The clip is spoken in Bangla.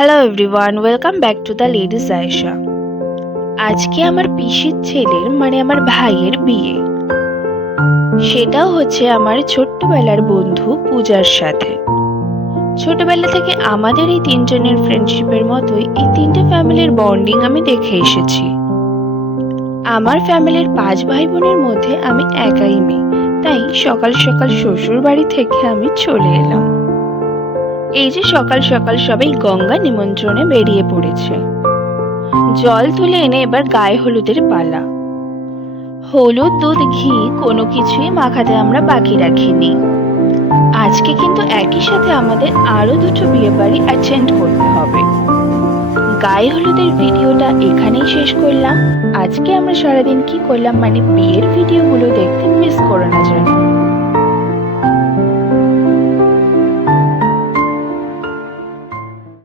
Hello everyone, welcome back to the ladies Ayesha. আজকে আমার পিসির ছেলের আমার ভাইয়ের বিয়ে। সেটাও হচ্ছে আমার ছোট্টবেলার বন্ধু পূজার সাথে। ছোটবেলা থেকে আমাদের এই তিনজনের ফ্রেন্ডশিপের মতোই এই তিনটে ফ্যামিলির বন্ডিং আমি দেখে এসেছি। আমার ফ্যামিলির 5 ভাই বোনের মধ্যে আমি একাই মেয়ে, তাই সকাল সকাল শ্বশুর বাড়ি থেকে আমি চলে এলাম। এই যে সকাল সকাল সবাই গঙ্গা নিমন্ত্রণে বেরিয়ে পড়েছে। জল তুলে এনে এবার গায়ে হলুদের পালা। হলুদ, দুধ, ঘি কোনো কিছুই মাখাতে আমরা বাকি রাখিনি। আজকে কিন্তু একই সাথে আমাদের আরো দুটো বিয়ে বাড়ি অ্যাটেন্ড করতে হবে। গায়ে হলুদের ভিডিওটা এখানেই শেষ করলাম। আজকে আমরা সারাদিন কি করলাম বিয়ের ভিডিওগুলো দেখতে মিস করো না যেন।